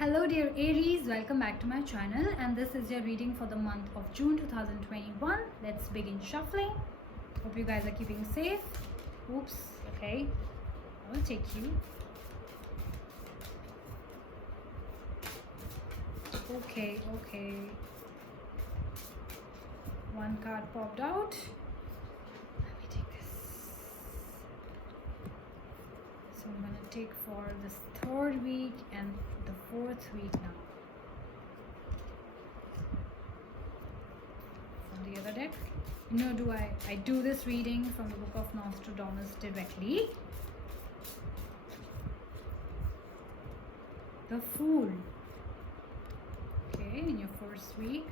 Hello dear Aries, welcome back to my channel, and this is your reading for the month of June 2021. Let's begin shuffling. Hope you guys are keeping safe. Oops, okay. I will take you. Okay. One card popped out. Let me take this. So I'm gonna take for this third week and the fourth week now. From the other deck. Do I do this reading from the book of Nostradamus directly. The Fool. Okay, in your first week.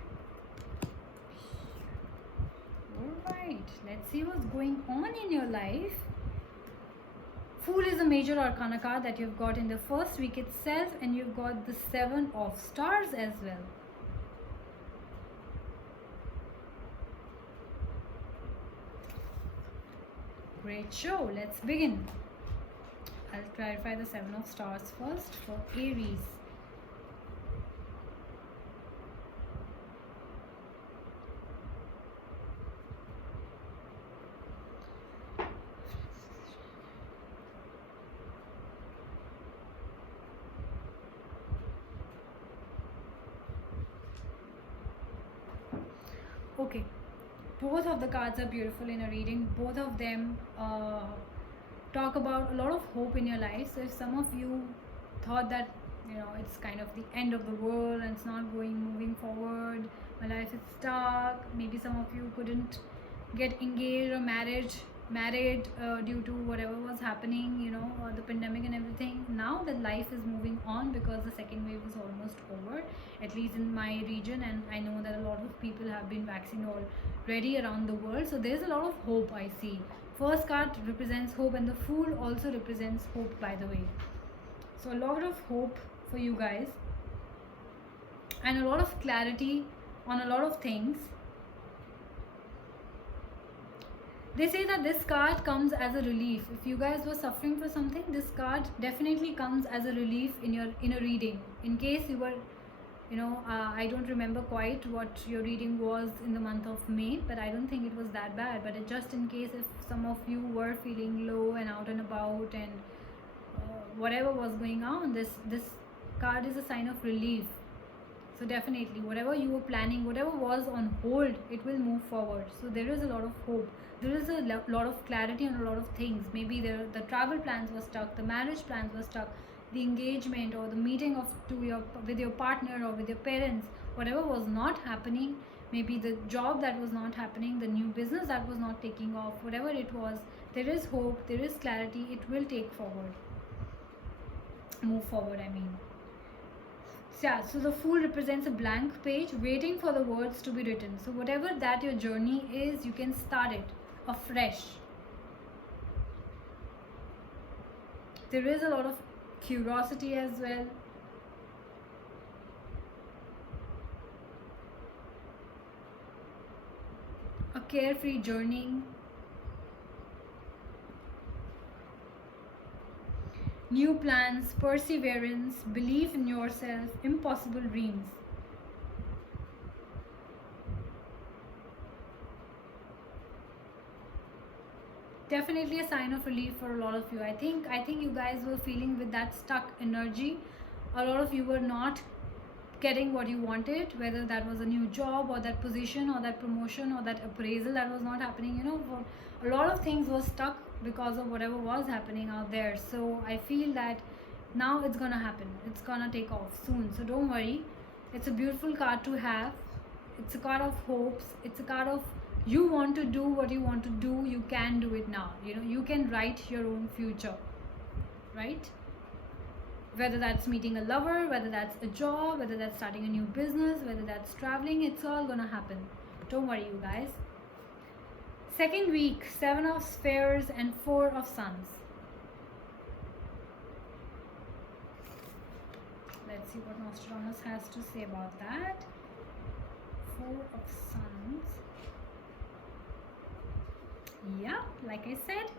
Alright, let's see what's going on in your life. Fool is a major arcana card that you've got in the first week itself, and you've got the Seven of Stars as well. Great show. Let's begin. I'll clarify the Seven of Stars first for Aries. Okay, both of the cards are beautiful in a reading. Both of them talk about a lot of hope in your life. So if some of you thought that it's kind of the end of the world and it's not moving forward, my life is stuck, maybe some of you couldn't get engaged or married due to whatever was happening, or the pandemic and everything. Now that life is moving on because the second wave is almost over, at least in my region, and I know that a lot of people have been vaccinated already around the world. So there's a lot of hope I see. First card represents hope, and the Fool also represents hope, by the way. So a lot of hope for you guys and a lot of clarity on a lot of things. They say that this card comes as a relief. If you guys were suffering for something, this card definitely comes as a relief in a reading. In case you were, I don't remember quite what your reading was in the month of May, but I don't think it was that bad. But just in case if some of you were feeling low and out and about and whatever was going on, this card is a sign of relief. So definitely, whatever you were planning, whatever was on hold, it will move forward. So there is a lot of hope. There is a lot of clarity on a lot of things. Maybe the travel plans were stuck, the marriage plans were stuck, the engagement or the meeting with your partner or with your parents, whatever was not happening, maybe the job that was not happening, the new business that was not taking off, whatever it was, there is hope, there is clarity. It will move forward, I mean. Yeah, so the Fool represents a blank page waiting for the words to be written. So whatever that your journey is, you can start it afresh. There is a lot of curiosity as well. A carefree journey. New plans, perseverance, belief in yourself, impossible dreams. Definitely a sign of relief for a lot of you. I think you guys were feeling with that stuck energy. A lot of you were not getting what you wanted, whether that was a new job or that position or that promotion or that appraisal that was not happening. A lot of things were stuck because of whatever was happening out there. So I feel that now it's gonna happen. It's gonna take off soon. So don't worry. It's a beautiful card to have. It's a card of hopes. It's a card of you want to do what you want to do. You can do it now. You can write your own future, right? Whether that's meeting a lover, whether that's a job, whether that's starting a new business, whether that's traveling, it's all gonna happen. Don't worry, you guys. Second week, Seven of Spheres and Four of Suns. Let's see what Nostradamus has to say about that. Four of Suns. Yeah, like I said,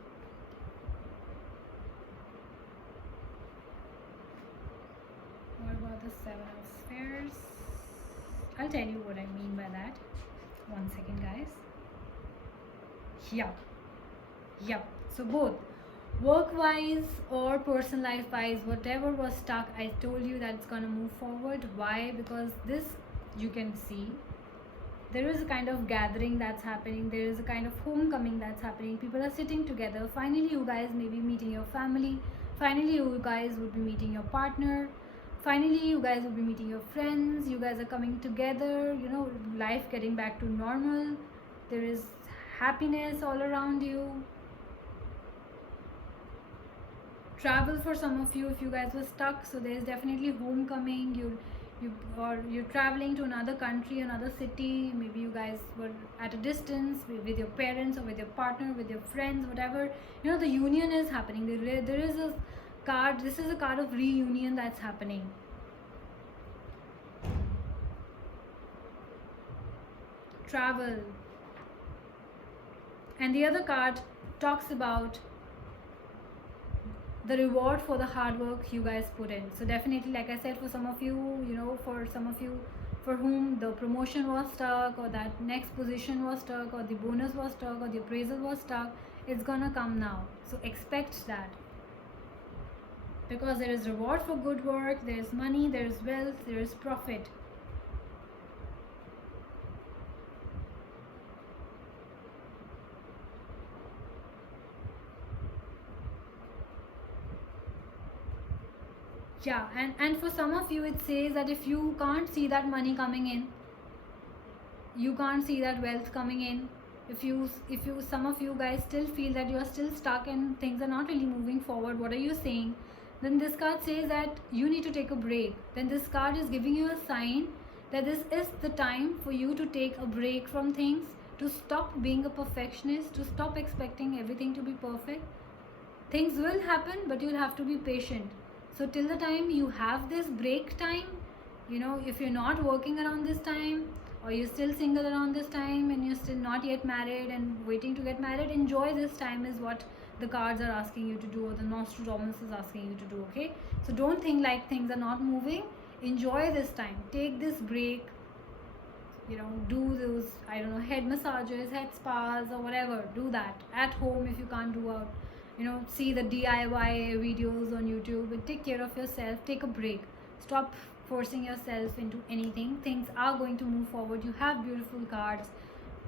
What about got the Seven of Spheres. I'll tell you what I mean by that. 1 second, guys. Yep. So both work wise or personal life wise, whatever was stuck, I told you that it's gonna move forward. Why? Because this, you can see there is a kind of gathering that's happening, there is a kind of homecoming that's happening. People are sitting together. Finally you guys may be meeting your family, finally you guys would be meeting your partner, finally you guys will be meeting your friends. You guys are coming together, you know, life getting back to normal. There is happiness all around you. Travel for some of you if you guys were stuck, so there's definitely homecoming. You're traveling to another country, another city. Maybe you guys were at a distance with your parents or with your partner, with your friends, whatever. You know, the union is happening. There is a card. This is a card of reunion that's happening. Travel. And the other card talks about the reward for the hard work you guys put in. So definitely, like I said, for some of you, you know, for some of you for whom the promotion was stuck, or that next position was stuck, or the bonus was stuck, or the appraisal was stuck, it's gonna come now. So expect that, because there is reward for good work, there is money, there is wealth, there is profit. Yeah, and for some of you it says that if you can't see that money coming in, you can't see that wealth coming in, if you some of you guys still feel that you are still stuck and things are not really moving forward, what are you saying? Then this card says that you need to take a break. Then this card is giving you a sign that this is the time for you to take a break from things, to stop being a perfectionist, to stop expecting everything to be perfect. Things will happen, but you'll have to be patient. So till the time you have this break time, you know, if you're not working around this time, or you're still single around this time, and you're still not yet married and waiting to get married, enjoy this time is what the cards are asking you to do, or the Nostradamus is asking you to do, okay? So don't think like things are not moving. Enjoy this time. Take this break. You know, do those, I don't know, head massages, head spas, or whatever. Do that at home if you can't do out. You know, see the DIY videos on YouTube, and take care of yourself. Take a break. Stop forcing yourself into anything. Things are going to move forward. You have beautiful cards.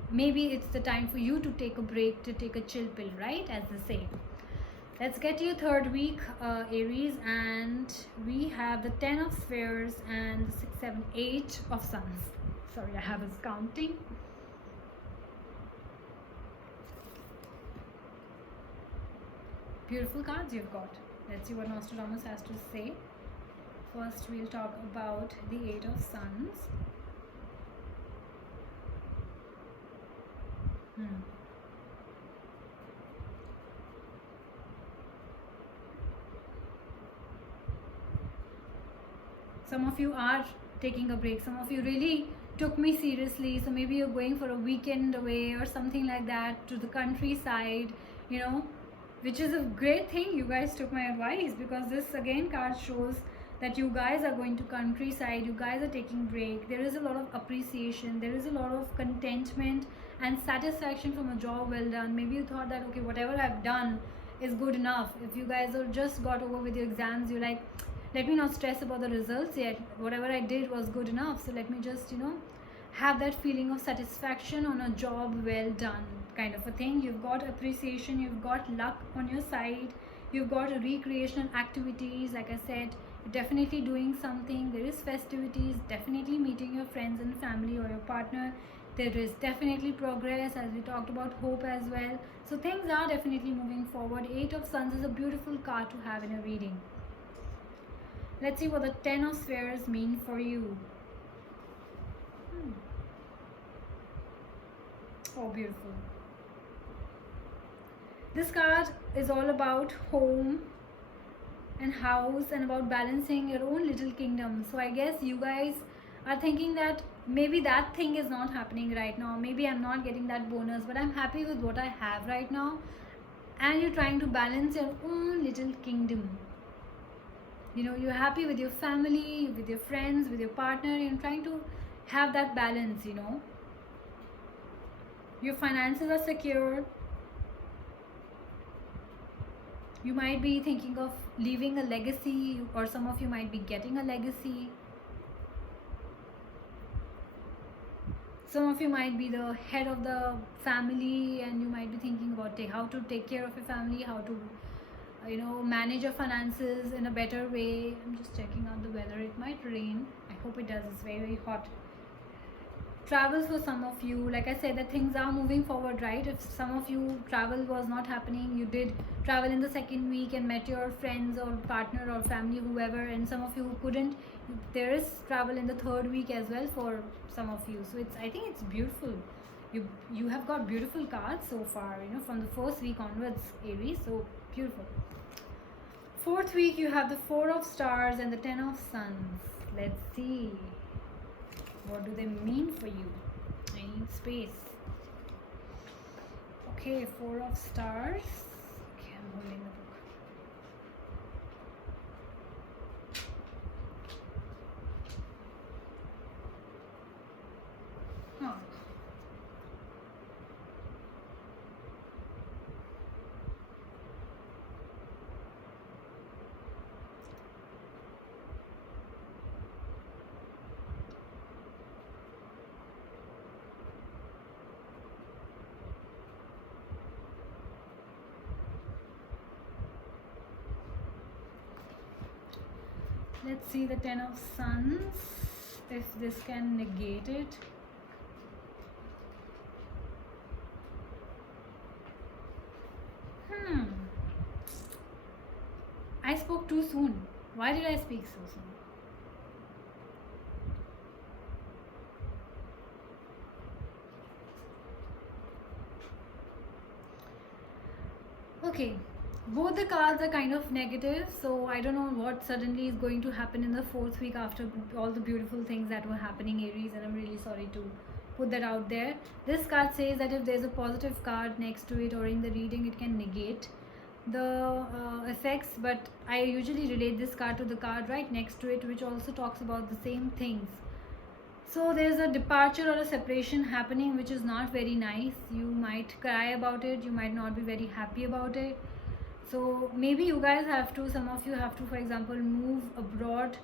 Maybe it's the time for you to take a break, to take a chill pill, right? As they say. Let's get to your third week, Aries, and we have the 10 of Spheres and the 6, 7, 8 of Suns. Sorry, I was counting. Beautiful cards you've got. Let's see what Nostradamus has to say. First, we'll talk about the 8 of Suns. Some of you are taking a break. Some of you really took me seriously. So maybe you're going for a weekend away or something like that, to the countryside, you know, which is a great thing. You guys took my advice, because this again card shows that you guys are going to countryside, you guys are taking break. There is a lot of appreciation, there is a lot of contentment and satisfaction from a job well done. Maybe you thought that, okay, whatever I've done is good enough. If you guys are just got over with your exams, you're like, let me not stress about the results yet. Whatever I did was good enough, so let me just, you know, have that feeling of satisfaction on a job well done kind of a thing. You've got appreciation, you've got luck on your side, you've got recreational activities. Like I said, you're definitely doing something. There is festivities, definitely meeting your friends and family or your partner. There is definitely progress, as we talked about, hope as well. So things are definitely moving forward. 8 of Suns is a beautiful card to have in a reading. Let's see what the 10 of Spheres mean for you. Oh, beautiful. This card is all about home and house, and about balancing your own little kingdom. So I guess you guys are thinking that maybe that thing is not happening right now. Maybe I'm not getting that bonus, but I'm happy with what I have right now. And you're trying to balance your own little kingdom. You know, you're happy with your family, with your friends, with your partner, and trying to have that balance, you know. Your finances are secure. You might be thinking of leaving a legacy, or some of you might be getting a legacy. Some of you might be the head of the family, and you might be thinking about how to take care of your family, how to you know, manage your finances in a better way. I'm just checking out the weather. It might rain. I hope it does. It's very, very hot. Travels for some of you, like I said, that things are moving forward, right? If some of you travel was not happening, you did travel in the second week and met your friends or partner or family, whoever, and some of you who couldn't, there is travel in the third week as well for some of you. So it's, I think it's beautiful. You have got beautiful cards so far, you know, from the first week onwards, Aries. So beautiful. Fourth week, you have the 4 of Stars and the 10 of Suns. Let's see. What do they mean for you? I need space. Okay, 4 of Stars. Okay, I'm holding the book. Oh. Let's see the 10 of Suns, if this can negate it. I spoke too soon. Why did I speak so soon? Okay, both the cards are kind of negative, so I don't know what suddenly is going to happen in the fourth week after all the beautiful things that were happening, Aries, and I'm really sorry to put that out there. This card says that if there's a positive card next to it or in the reading, it can negate the effects, but I usually relate this card to the card right next to it, which also talks about the same things. So there's a departure or a separation happening, which is not very nice. You might cry about it, you might not be very happy about it. So maybe you guys have to, some of you have to, for example, move abroad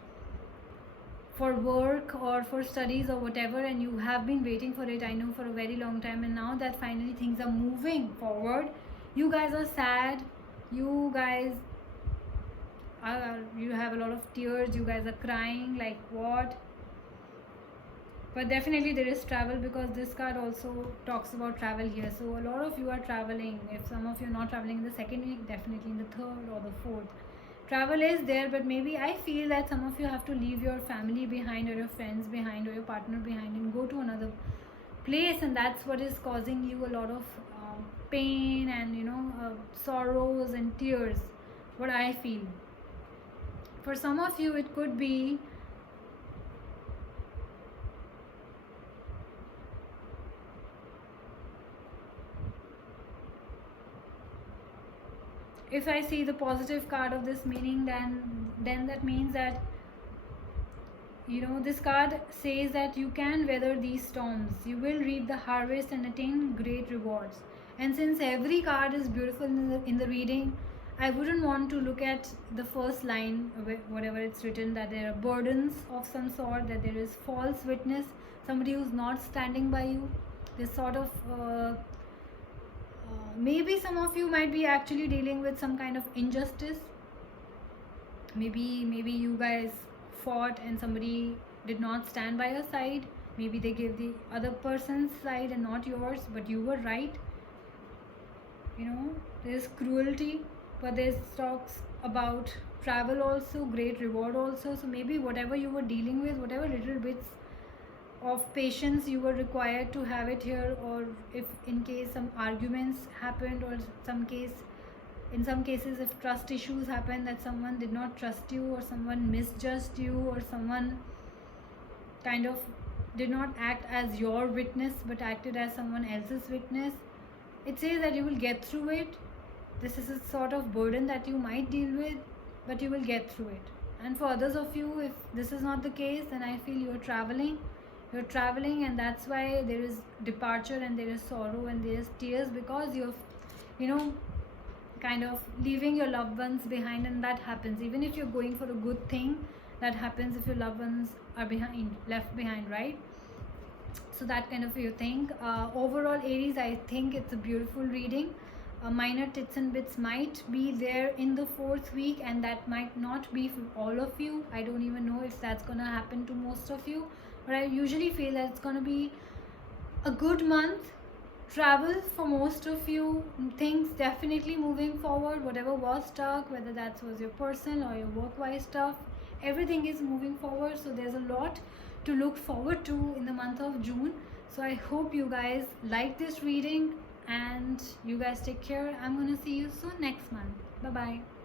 for work or for studies or whatever, and you have been waiting for it, I know, for a very long time, and now that finally things are moving forward, you guys are sad, you guys are, you have a lot of tears, you guys are crying like what. But definitely there is travel, because this card also talks about travel here. So a lot of you are traveling. If some of you are not traveling in the second week, definitely in the third or the fourth. Travel is there, but maybe I feel that some of you have to leave your family behind, or your friends behind, or your partner behind, and go to another place, and that's what is causing you a lot of pain and, you know, sorrows and tears, what I feel. For some of you, it could be if I see the positive card of this meaning, then that means that, you know, this card says that you can weather these storms, you will reap the harvest and attain great rewards. And since every card is beautiful in the reading, I wouldn't want to look at the first line, whatever it's written, that there are burdens of some sort, that there is false witness, somebody who's not standing by you, this sort of maybe some of you might be actually dealing with some kind of injustice. Maybe you guys fought and somebody did not stand by your side. Maybe they gave the other person's side and not yours, but you were right. You know, there's cruelty, but there's talks about travel also, great reward also. So maybe whatever you were dealing with, whatever little bits of patience you were required to have it here, or if in case some arguments happened, or in some cases if trust issues happen, that someone did not trust you, or someone misjudged you, or someone kind of did not act as your witness but acted as someone else's witness, it says that you will get through it. This is a sort of burden that you might deal with, but you will get through it. And for others of you, if this is not the case, then I feel you're traveling, and that's why there is departure and there is sorrow and there is tears, because you're, you know, kind of leaving your loved ones behind. And that happens even if you're going for a good thing. That happens if your loved ones are left behind, right? So that kind of you think. Overall, Aries, I think it's a beautiful reading. Minor tits and bits might be there in the 4th week, and that might not be for all of you. I don't even know if that's gonna happen to most of you, but I usually feel that it's gonna be a good month. Travel for most of you, things definitely moving forward. Whatever was stuck, whether that was your personal or your work-wise stuff, everything is moving forward. So there's a lot to look forward to in the month of June. So I hope you guys like this reading, and you guys take care. I'm gonna see you soon next month. Bye bye.